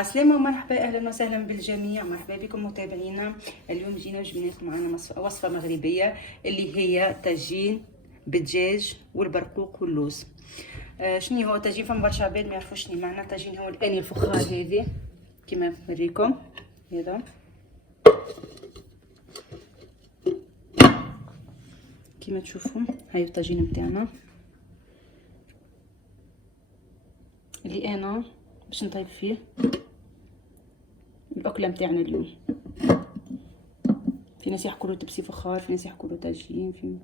عسلامة ومرحبا، أهلا وسهلا بالجميع. مرحبا بكم متابعينا. اليوم جينا وجبنا لكم معنا وصفة مغربية اللي هي طاجين بالدجاج والبرقوق واللوز. شنو هو طاجين؟ فما برشا عباد ما يعرفوش شنو معنى طاجين. هو الاني الفخار هذه كيما نوريكم هذا كيما تشوفوا. هاي الطاجين نتاعنا اللي انا باش نطيب فيه الاكله نتاعنا اليوم. في ناس يحكوا له تبسي فخار، في ناس يحكوا له طاجين، في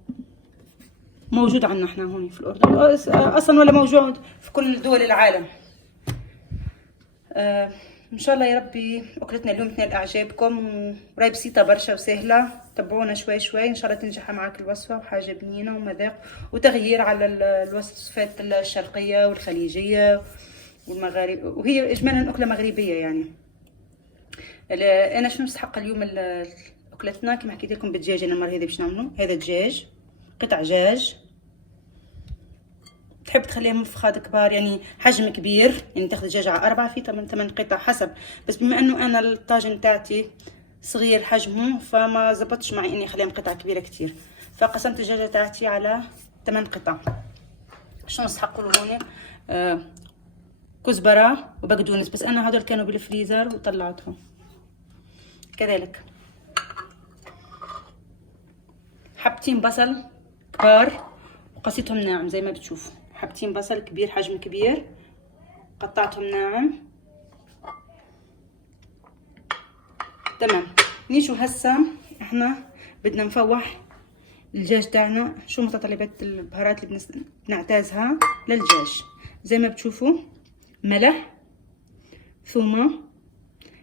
موجود عندنا احنا هون في الاردن اصلا، ولا موجود في كل دول العالم. ان شاء الله يا ربي اكلتنا اليوم تنال اعجابكم، وراي بسيطه برشا وسهله. تبعونا شوي شوي ان شاء الله تنجح معاك الوصفه، وحاجه بنينه ومذاق وتغيير على الوصفات الشرقيه والخليجيه والمغارب، وهي اجمالا اكله مغربيه يعني. انا شنو نستحق اليوم اكلتنا؟ كما حكيت لكم بالدجاج. انا المره هذه باش نعملوا هذا دجاج، قطع دجاج. تحب تخليها منفخات كبار يعني حجم كبير، يعني تاخذ دجاجه على 4 في 8 قطع حسب. بس بما انه انا الطاجن تاعتي صغير حجمه، فما زبطش معي اني اخليها قطع كبيره كتير، فقسمت الدجاجه تاعتي على 8 قطع. شنو نستحقوا هون؟ كزبره وبقدونس، بس انا هذول كانوا بالفريزر وطلعتهم. كذلك حبتين بصل كبار وقصيتهم ناعم زي ما بتشوفوا. حبتين بصل كبير، حجم كبير، قطعتهم ناعم. تمام. نيجوا هسه احنا بدنا نفوح الدجاج تاعنا. شو متطلبات البهارات اللي بنعتازها للدجاج؟ زي ما بتشوفوا: ملح، ثومه،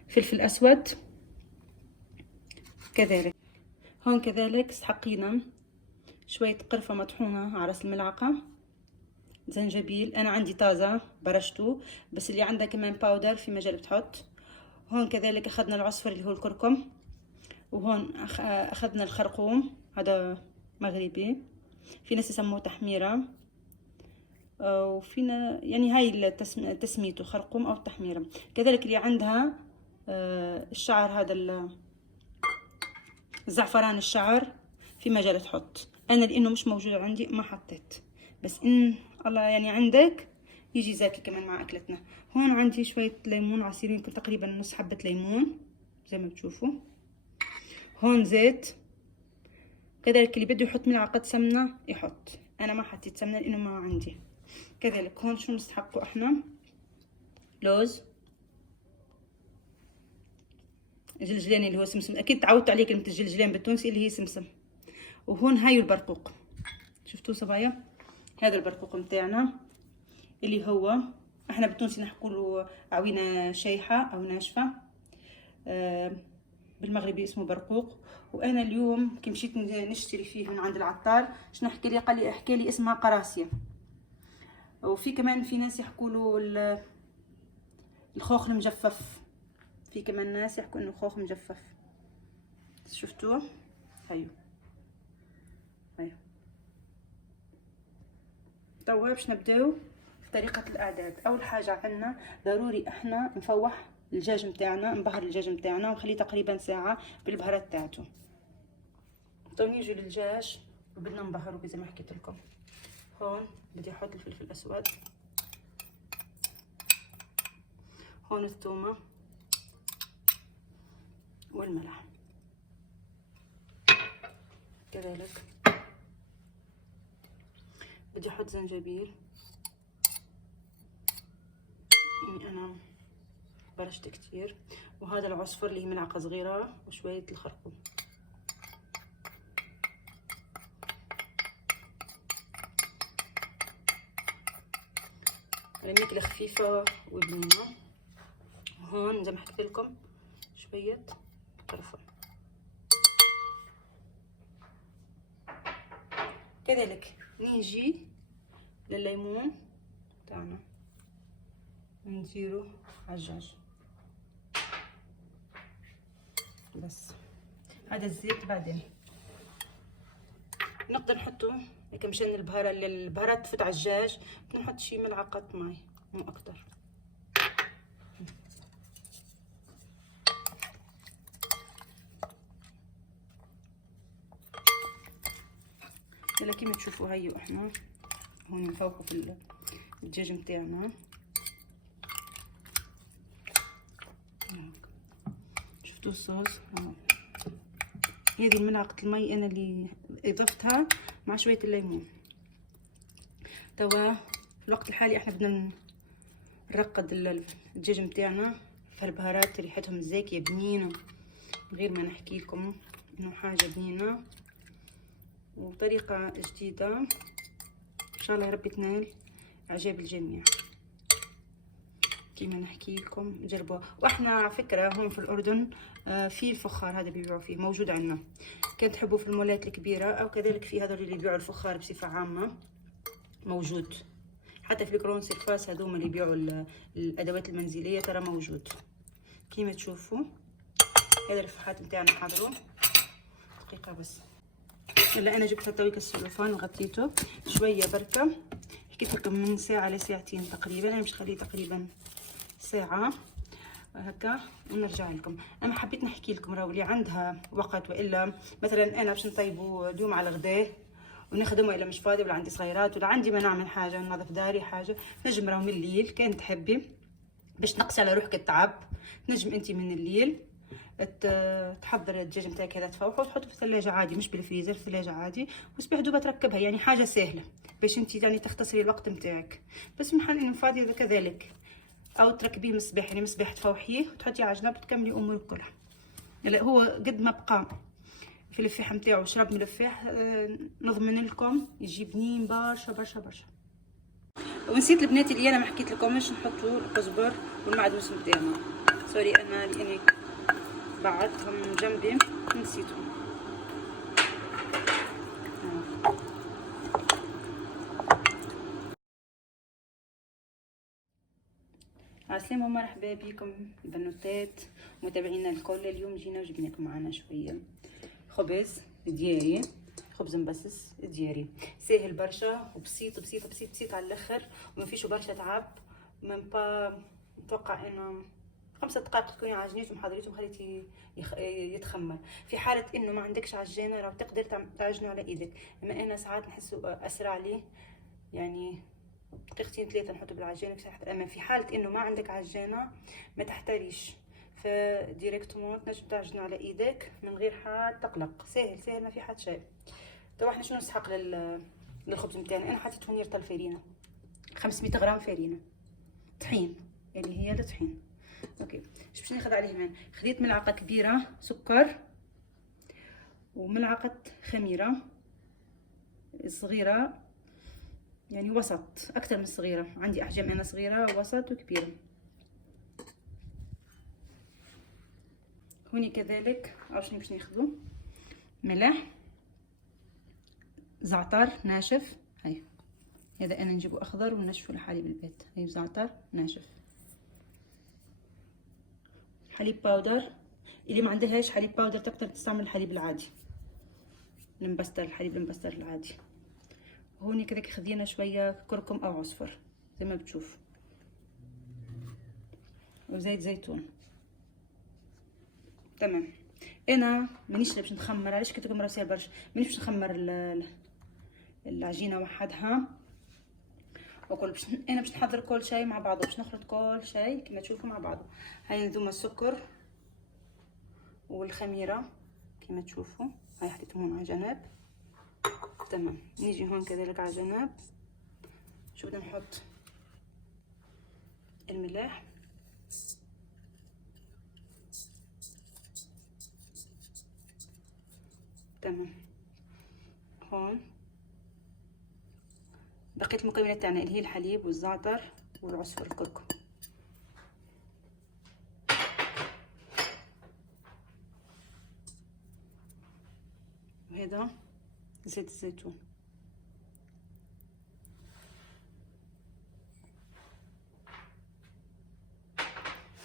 فلفل اسود. كذلك هون كذلك استحقينا شويه قرفه مطحونه على راس الملعقه، زنجبيل انا عندي طازه برشته، بس اللي عندها كمان باودر في مجال بتحط. هون كذلك اخذنا العصفر اللي هو الكركم، وهون اخذنا الخرقوم، هذا مغربي، في ناس يسموه تحميره، وفينا يعني هاي تسميته خرقوم او تحميره. كذلك اللي عندها الشعر، هذا الزعفران الشعر، في مجال تحط. انا لانه مش موجود عندي ما حطيت، بس ان الله يعني عندك يجي زاكي كمان مع اكلتنا. هون عندي شويه ليمون عصير، يمكن تقريبا نص حبه ليمون زي ما بتشوفوا. هون زيت. كذلك اللي بده يحط ملعقه سمنه يحط، انا ما حطيت سمنه لانه ما عندي. كذلك هون شو نستحقه احنا؟ لوز، جلجلاني اللي هو سمسم، اكيد تعودت عليه كلمه الجلجلان بالتونسي اللي هي سمسم. وهون هاي البرقوق، شفتوه صبايا؟ هذا البرقوق متاعنا اللي هو احنا بالتونسي نحكوا له عوينه شايحه او ناشفه، بالمغربي اسمه برقوق. وانا اليوم كي مشيت نشتري فيه من عند العطار، شنو حكى لي؟ قال لي احكي لي اسمها قراصيه. وفي كمان في ناس يحكوا له الخوخ المجفف، في كمان ناس يحكوا انه خوخ مجفف. شفتوه؟ هيو توا باش نبداو في طريقه الاعداد. اول حاجه عندنا ضروري احنا نفوح الدجاج نتاعنا، نبهر الدجاج نتاعنا ونخليه تقريبا ساعه بالبهارات تاعته. تو نيجي للدجاج وبدنا نبهره زي ما حكيت لكم. هون بدي احط الفلفل الاسود، هون الثومه والملح. كذلك بدي احط زنجبيل، يعني انا برشت كتير. وهذا العصفر اللي هي ملعقه صغيره، وشويه الخرقوم. الماكله خفيفه وبنينه. هون زي ما حكيت لكم شويه قرفه. كذلك نيجي للليمون تاعنا نديرو على الدجاج. بس هذا الزيت بعدين نقدر نحطه هيك مشان البهارات تفوت على الدجاج. نحط شي ملعقه ماء مو اكتر. يلا كيما تشوفوا هيو احنا هون نفوقوا في الدجاج متاعنا. شفتوا الصوص؟ هذه ملعقة المي انا اللي اضفتها مع شوية الليمون. توا في الوقت الحالي احنا بدنا نرقد الدجاج متاعنا. فالبهارات ريحتهم زاكية بنينة، غير ما نحكي لكم انه حاجة بنينة وطريقة جديدة ان شاء الله يا رب تنال اعجاب الجميع. كيما نحكي لكم جربوها. واحنا على فكرة هون في الاردن في الفخار هذا بيبيعوا فيه، موجود عندنا. كان تحبوا في المولات الكبيرة او كذلك في هذول اللي يبيعوا الفخار بصفة عامة موجود. حتى في الكرون سيرفاس هذوما اللي يبيعوا الادوات المنزلية ترى موجود. كيما تشوفوا هذا الفحات متاعنا حضروا. دقيقة بس. هلا انا جبت الطاويق السلوفان وغطيته شويه بركه. حكيت لكم من ساعه لساعتين تقريبا، انا مش خليه تقريبا ساعه هكا ونرجع لكم. انا حبيت نحكي لكم راهو اللي عندها وقت، والا مثلا انا باش نطيبوا دوم على الغداء ونخدمه، الا مش فاضي ولا عندي صغيرات ولا عندي ما نعمل حاجه ننظف داري حاجه، نجم راهو من الليل كان تحبي باش تنقصي على روحك التعب، تنجم انت من الليل تحضر الدجاج نتاعك هذا تفوحه وتحطه في الثلاجه عادي، مش بالفريزر، في الثلاجه عادي، وصبح دوبه تركبها. يعني حاجه سهله باش انت يعني تختصري الوقت نتاعك. بس محل انه فاضي كذلك، او تركبيه من الصباح، يعني من الصباح تفوحيه وتحطيه على جنب وتكملي امورك كلها. لا هو قد ما بقى في اللفاح نتاعو وشرب من اللفاح نضمن لكم يجي بنين برشا برشا برشا. ونسيت البنات اللي انا ما حكيت لكمش نحطوا القزبر والمعدنوس نتاعنا. سوري انا لاني بعدهم جنبي نسيتهم. عسلامة ومرحبا بكم البنوتات متابعينا الكل. اليوم جينا وجبنا لكم معنا شويه خبز دياري، خبز مبسس دياري ساهل برشا وبسيط بسيط بسيط بسيط على الاخر، وما فيش برشا تعب. من با نتوقع انه 5 دقائق تكوني عجنيتهم حضريتهم خليتي يتخمر. في حاله انه ما عندكش عجانه راه تقدر تعجنه على ايدك، اما انا ساعات نحسه اسرع لي، يعني دقيقتين 3 نحطه بالعجانه بصراحه. اما في حاله انه ما عندك عجانه ما تحتاريش، فديريكتومون تنجم تعجن على ايدك من غير حد تقلق. ساهل ساهل ما في حد شيء. تو احنا شنو نسحق للخبز نتاعنا؟ انا حطيت هون يرطل فارينه 500 غرام فارينه طحين اللي هي الطحين. اوكي ايش باش ناخذ عليه كمان؟ خديت ملعقه كبيره سكر وملعقه خميره صغيره، يعني وسط اكثر من صغيره، عندي احجام انا صغيره وسط وكبيره. هوني كذلك شنو باش ناخذوا؟ ملح، زعتر ناشف، هاي هذا انا نجيبه اخضر ونشفه لحالي بالبيت. هاي زعتر ناشف، حليب باودر، اللي ما عندهاش حليب باودر تقدر تستعمل الحليب العادي المبستر، الحليب المبستر العادي. هوني كذا خدينا شويه كركم او عصفر زي ما بتشوف، وزيت زيتون. تمام. انا مانيش باش نخمر، علاش قلت لكم راه ساهل برشا، مانيش باش نخمر العجينه وحدها وكل انا باش نحضر كل شيء مع بعضه، باش نخلط كل شيء كما تشوفوا مع بعضه. هاي نذوما السكر والخميره كما تشوفوا، هاي حطيتهم هون على جنب. تمام. نيجي هون كذلك على جنب شو بدنا نحط؟ الملح، تمام. هون بقية المكونات تاعنا اللي هي الحليب والزعتر والعصفر الكركم. وهذا زيت الزيتون.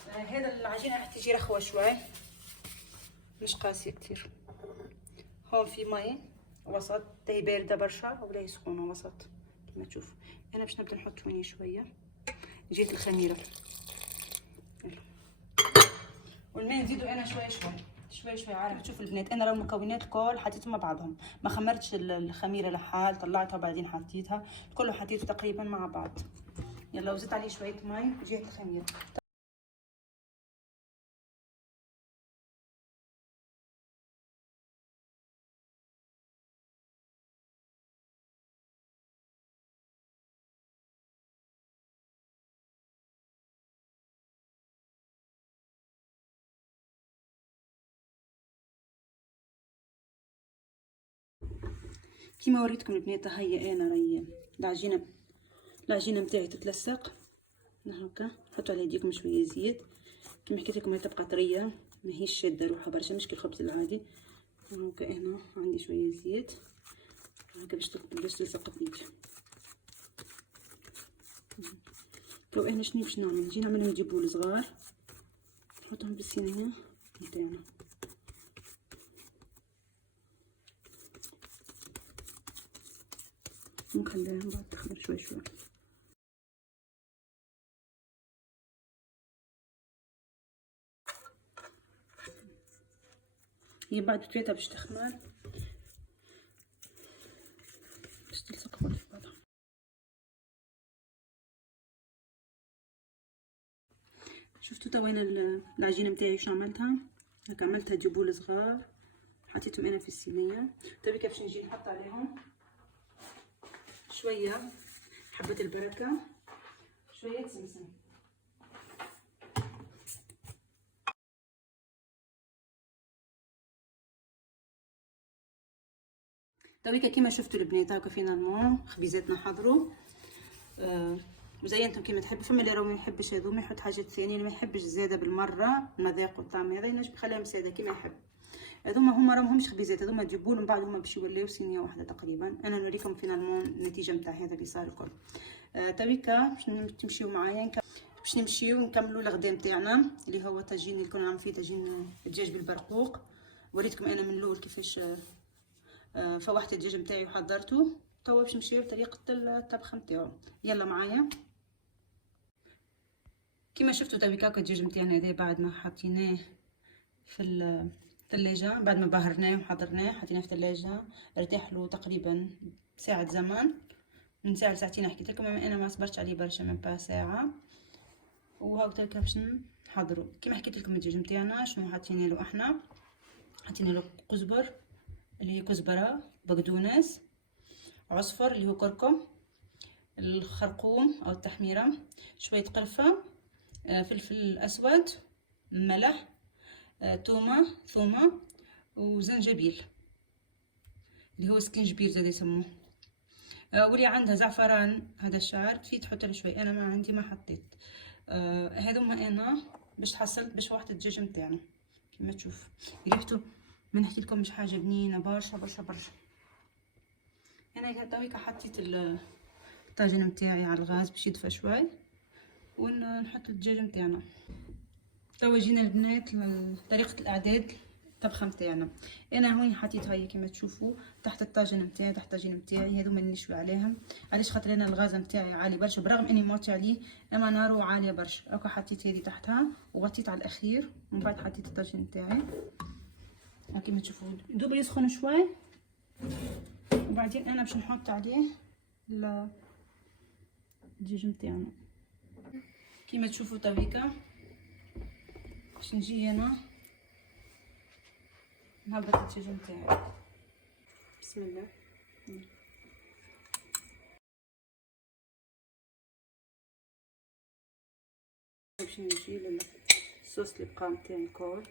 هذا العجينة راح تيجي رخوة شوي، مش قاسية كتير. هون في مي وسط، هي باردة برشا ولا هي سخونة وسط كما تشوف. انا باش نبدا نحط هوني شوية جهة الخميرة، والماء نزيدو انا شوي شوي شوي شوي. عارف تشوف البنات، انا لو المكونات الكل حطيتهم مع بعضهم، ما خمرتش الخميره لحال، طلعتها وبعدين حطيتها كله، حطيته تقريبا مع بعض. يلا وزدت عليه شويه مي جهه الخميره. كيما وريتكم البنات، هيا انا راهي العجينه متاعي تتلصق هكا. حطوا على يديكم شويه زيت، كيما حكيت لكم هي تبقى طريه ماهيش شاده روحها برشا، مش كالخبز العادي. هكا هنا عندي شويه زيت هكا باش تلصق بيدي. لو احنا شنو باش نعمل، نجي نعملهم ديبول صغار نحطهم بالصينيه نتاعنا. ونخليها بعد تخمر شوي شوي. هي بعد بتويتها باش تخمر باش تلصق في بعضها. شفتوا تو انا العجينه متاعي شنو عملتها هكا، عملتها ديبول صغار حطيتهم انا في الصينيه. تو باش نجي نحط عليهم شويه حبه البركه، شويه سمسم. تويكا كيما شفتوا البنات هاكا فينالمون خبيزاتنا حضروا. وزينتهم كيما تحبوا. فما اللي راهو ما يحبش هذوما يحط حاجات ثانيه، اللي ما يحبش زاده بالمره المذاق والطعم هذا ينجم يخليهم ساده كيما يحب. هذوما راهمش خبيزات، هذوما ديبول من بعد هما باش يوليو صينيه واحده تقريبا. انا نوريكم فينالمون النتيجه نتاع هذا اللي صار الكل. تويكا باش تمشيو معايا، باش نمشيو نكملوا الغدا نتاعنا اللي هو طاجين اللي كنا نعمل فيه طاجين الدجاج بالبرقوق. وريتكم انا من الاول كيفاش فوحت الدجاج نتاعي وحضرته. توا باش نمشيو لطريقه الطبخ نتاعو. يلا معايا. كيما شفتوا تويكا الدجاج نتاعنا هذا بعد ما حطيناه في الثلاجه، بعد ما بهرناه وحضرناه حطيناه في الثلاجه ارتاح له تقريبا ساعه زمان، من ساعه لساعتين حكيت لكم. انا ما صبرتش عليه برشا، من با ساعه. وهاو باش نحضروا كيما حكيت لكم الدجاج نتاعنا شنو حطينا له. احنا حطينا له قزبر اللي هي كزبره، بقدونس، عصفر اللي هو كركم، الخرقوم او التحميره، شويه قرفه، فلفل اسود، ملح، ثومه وزنجبيل اللي هو سكنجبير زاد يسموه. واللي عندها زعفران هذا الشعر تفيد تحط له شوي، انا ما عندي ما حطيت. هذوما انا باش حصلت باش واحد الدجاج نتاعنا كيما تشوف ريحته ما نحكي لكم مش حاجه بنينه برشا برشا برشا. انا تويكا حطيت الطاجن نتاعي على الغاز باش يدفى شوي ونحط الدجاج نتاعنا. توا جينا البنات لطريقه الاعداد الطبخه نتاعنا. انا هون حطيت هاي كيما تشوفوا تحت الطاجن نتاعي، تحت الطاجين نتاعي هذوما اللي نشوي عليهم. علاش خاطر انا الغاز نتاعي عالي برشا برغم اني موطي عليه، اما نارو عاليه برشا. هاكا حطيت هذه تحتها وغطيت على الاخير، ومن بعد حطيت الطاجن نتاعي كيما تشوفوا دوب يسخن شوي، وبعدين انا باش نحط عليه الدجاج نتاعنا كيما تشوفوا. تويكا باش نجي انا نهبط الدجاج نتاعي. بسم الله. باش نجي للصوص اللي بقى نتاعي الكل.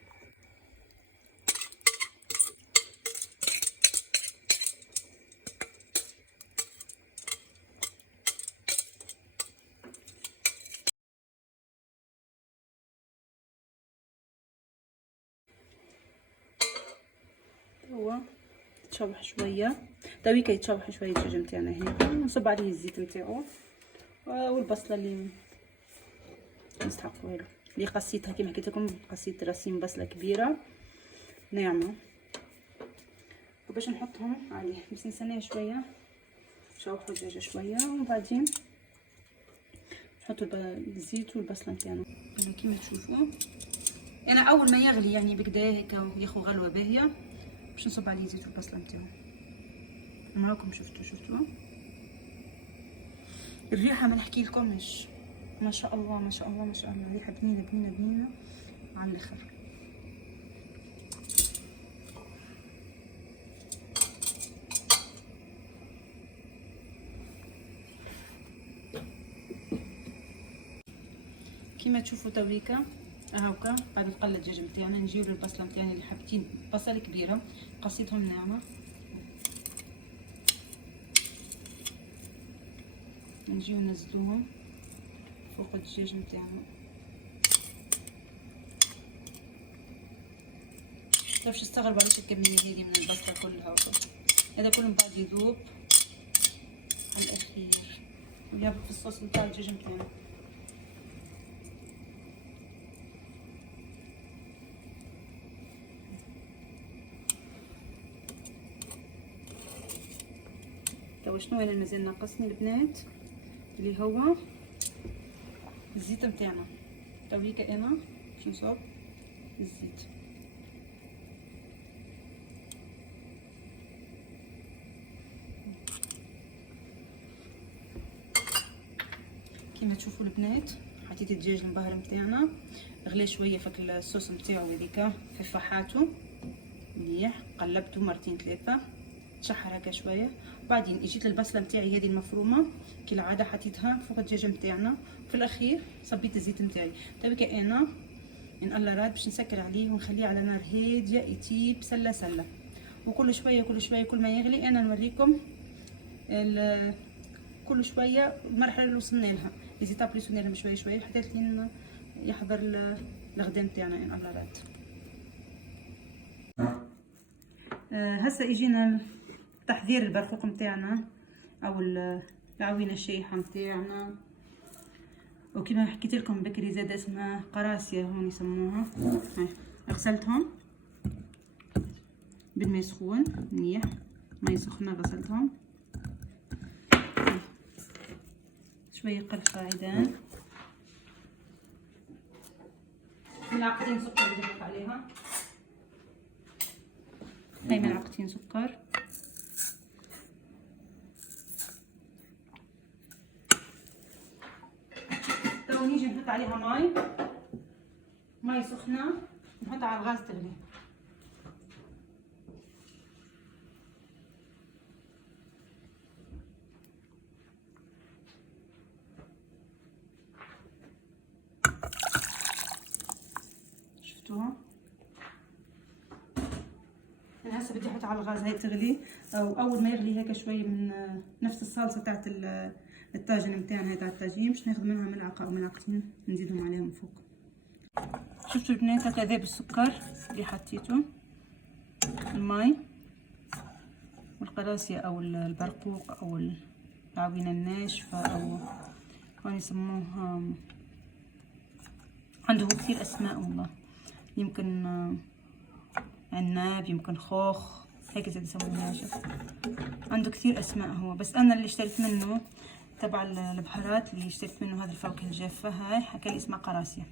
هو يتشوح شويه، تويكا يتشوح شويه الدجاج نتاعنا هيك، نصب عليه الزيت نتاعو والبصله اللي نستحقوها له اللي قصيتها كيما حكيت لكم. قصيت راسين بصله كبيره ناعمه وباش نحطهم عليه. بس نستناه شويه نشوحوا الدجاج شويه وبعدين نحطوا الزيت والبصله نتاعنا كيما تشوفوا. انا اول ما يغلي يعني بكدا هيك ياخذ غلوه باهيه باش نصب عليه زيت البصله نتاعو. راكم شفتوا الريحه ما نحكي لكمش، ما شاء الله ما شاء الله ما شاء الله، ريحه بنينه على الاخر. كيما تشوفوا تويكا هاكا بعد نقلى الدجاج نتاعنا. نجيو للبصله نتاعنا اللي حبتين بصل كبيره قصيتهم ناعمه، نجيو ننزلوهم فوق الدجاج نتاعنا. باش تستغربوا علاش الكميه هذه من البصله كلها، هذا كله من بعد يذوب على الاخير ويهبط في الصوص نتاع الدجاج نتاعنا. توا شنو انا مازال ناقصني البنات اللي هو الزيت نتاعنا. تويك انا باش نصب الزيت. كيما تشوفوا البنات حطيت الدجاج المبهر نتاعنا غلى شويه فك الصوص نتاعو هذيك فحاتو مليح، قلبته مرتين ثلاثه تشحر هكا شويه. بعدين جيت للبصله نتاعي هذه المفرومه كالعاده حطيتها فوق الدجاج نتاعنا. في الاخير صبيت الزيت نتاعي. طيب انا ان الله راد باش نسكر عليه ونخليه على نار هاديه يطيب سله سله، وكل شويه كل ما يغلي انا نوريكم كل شويه المرحله اللي وصلنا لها ليزيتاب اللي وصلنا لهم شويه حتى لين يحضر الغدا نتاعنا ان الله راد. هسه يجينا تحضير البرقوق نتاعنا او العوينه الشايحه نتاعنا، وكما حكيت لكم بكري زاد اسمها قراصيه هون يسموها. غسلتهم بالماء سخون منيح، ماء سخنه غسلتهم. شويه قرفه عيدان، ملعقتين سكر بدي نحط عليها. هاي ملعقتين سكر. تو نيجي نحط عليها ماي سخنه نحطها على الغاز تغلي. شفتوها؟ انا هسه بدي احط على الغاز هاي تغلي، او اول ما يغلي هيك شوي من نفس الصلصه تاعت الطاجن نتاعنا تاع الطاجين باش ناخذ منها ملعقه او ملعقتين نزيدهم عليهم فوق. شفتوا البنات هكا ذاب السكر اللي حطيته، الماء والقراصيه او البرقوق او العوينه الناشفه او هون يسموها، عنده كثير اسماء والله، يمكن عناب يمكن خوخ هيك زي يسموه ناشف، عنده كثير اسماء هو. بس انا اللي اشتريت منه تبع البهارات اللي اشتريت منه هذه الفواكه الجافه هاي حكى لي اسمها قراصيه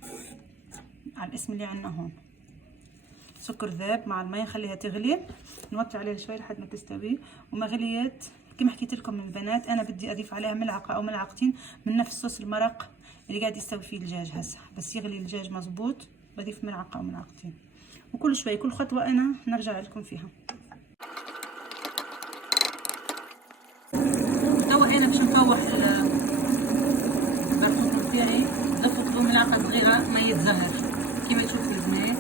على الاسم اللي عندنا هون. سكر ذاب مع الماء نخليها تغلي، نوطي عليها شوي لحد ما تستوي. وما غليت كما حكيت لكم البنات انا بدي اضيف عليها ملعقه او ملعقتين من نفس صوص المرق اللي قاعد يستوي فيه الدجاج. هسه بس يغلي الدجاج مزبوط بضيف ملعقه او ملعقتين، وكل شوي كل خطوه انا نرجع لكم فيها. توا انا باش نفوح البرقوق نتاعي، ضفت له ملعقه صغيره ميه زهر كيما تشوفوا البنات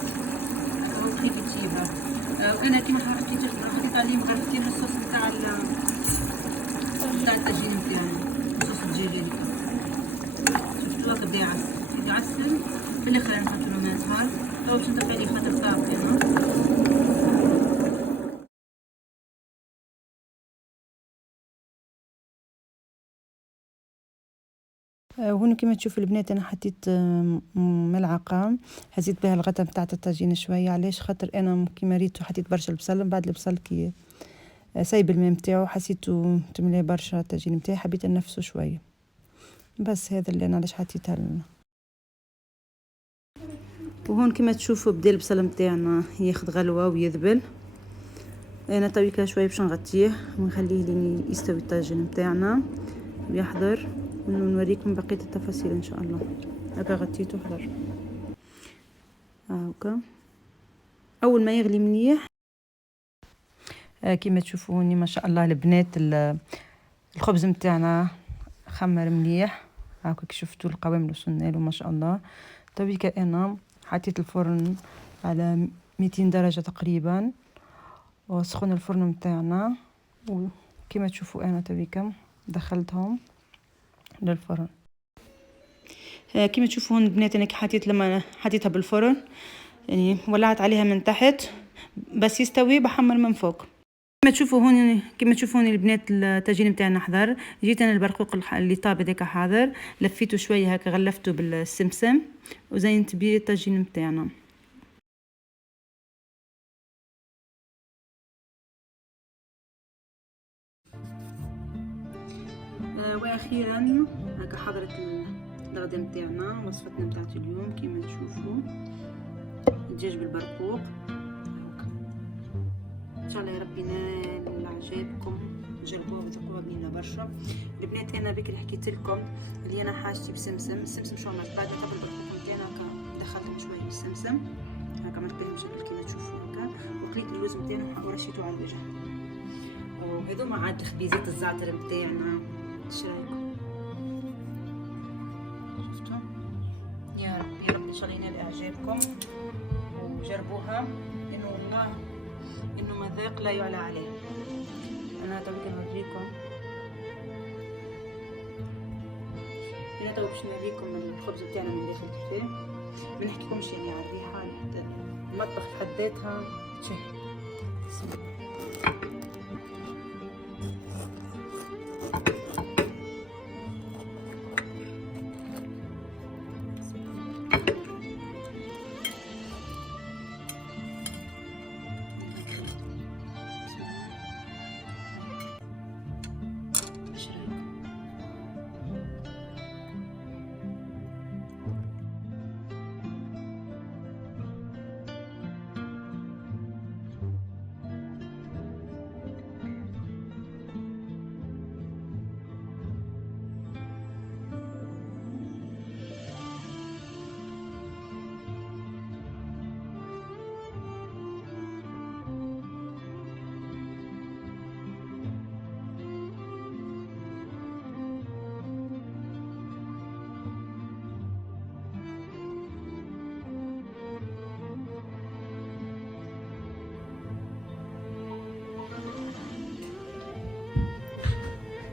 هو خفيف يطيبها. وانا كيما حكيت لكم حطيت عليه مغرفتين من الصوص نتاع الطاجين نتاعي، صوص الدجاج هذيك شفتوها قد يعسل. في الاخر نحط له ماء صغار. توا باش نضيف عليه خاطر صعب هنا. وهنا كما تشوفوا البنات انا حطيت ملعقه هزيت بها الغطا بتاعت الطاجين شويه. علاش؟ خاطر انا كيما ريتو حطيت برشا البصل، من بعد البصل كي سايب الماء نتاعو حسيته تملي برشا الطاجين نتاعي، حبيت نفسه شويه. بس هذا اللي انا علاش حطيتها لنا. وهون كما تشوفوا بدا البصل متاعنا ياخد غلوه ويذبل. انا تويكا شويه باش نغطيه ونخليه لين يستوي الطاجين متاعنا ويحضر، ونوريكم بقيه التفاصيل ان شاء الله. هكا غطيته حضر هكا. اول ما يغلي مليح كما تشوفوني ما شاء الله البنات الخبز متاعنا خمر مليح هاكا. شفتوا القوام وصلنا له ما شاء الله. تويكا انا حطيت الفرن على 200 درجه تقريبا وسخن الفرن متاعنا، وكما تشوفوا انا تويكا دخلتهم للفرن. كما تشوفون البنات انا لما حطيتها بالفرن يعني ولعت عليها من تحت بس يستوي بحمر من فوق. كما تشوفوا هون البنات الطاجين نتاعنا حضر. جيت انا البرقوق اللي طاب هذاك حاضر، لفيته شويه هكا غلفته بالسمسم وزينت بيه الطاجين نتاعنا. واخيرا هكا حضرت الغدا نتاعنا، وصفتنا نتاعت اليوم كما تشوفوا الدجاج بالبرقوق. ان شاء الله يا ربي نال عجبكم، جربوها وذوقوها بنينه برشا. البنات انا بكري حكيت لكم اللي انا حاجتي بسمسم. السمسم شو عملت بعد ما طاب البرقوق نتاعنا هكا دخلتهم شويه بالسمسم هكا عملت بهم شكل كما تشوفوا هكا، وقليت اللوز نتاعنا ورشيته على الوجه. وهذوما عاد خبيزات الزعتر نتاعنا. ايش رايكم؟ شفتوا؟ يا رب يا رب ان شاء الله ينال اعجابكم وجربوها، لانه والله انه مذاق لا يعلى عليه. انا توك نوريكم، باش نوريكم الخبز بتاعنا من داخل كيفاه. ما نحكيكمش يعني على الريحه، المطبخ في حد ذاتها تشهي.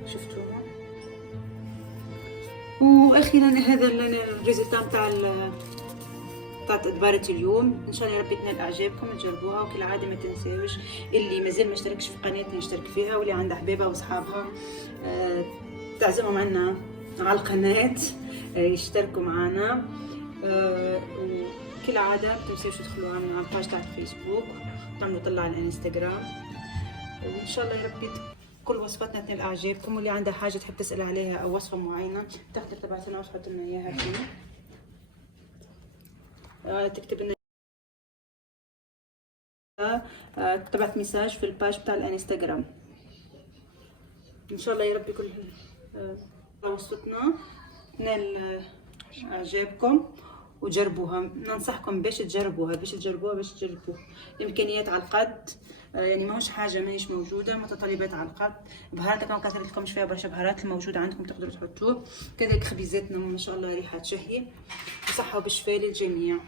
شفتوها. واخيرا هذا الريزلت تاع دبارة اليوم. ان شاء الله يا ربي تنال اعجابكم تجربوها، وكل عاده ما تنساوش اللي مازال ما اشتركش في قناتنا يشترك فيها، واللي عنده احبابها واصحابها تعزمهم عنا على القناه يشتركوا معنا. وكل عاده ما تنساوش تدخلوا على الباج تاع الفيسبوك وتعملوا طلع على الانستغرام. وان شاء الله يا ربي كل وصفاتنا تنال اعجابكم، واللي عندها حاجه تحب تسال عليها او وصفه معينه تقدر تبعث لنا وتحط لنا اياها هنا. تكتب لنا تبعت مساج في الباج بتاع الانستغرام. ان شاء الله يا ربي كل وصفتنا تنال اعجابكم وجربوها. ننصحكم باش تجربوها. الامكانيات على القد، يعني ماهوش حاجه ماهيش موجوده، متطلبات على القد. بهارات كما كثرت لكمش فيها برشا بهارات، الموجوده عندكم تقدروا تحطوه. كذلك خبيزاتنا ما شاء الله ريحه تشهي. بصحه وبالشفاء للجميع.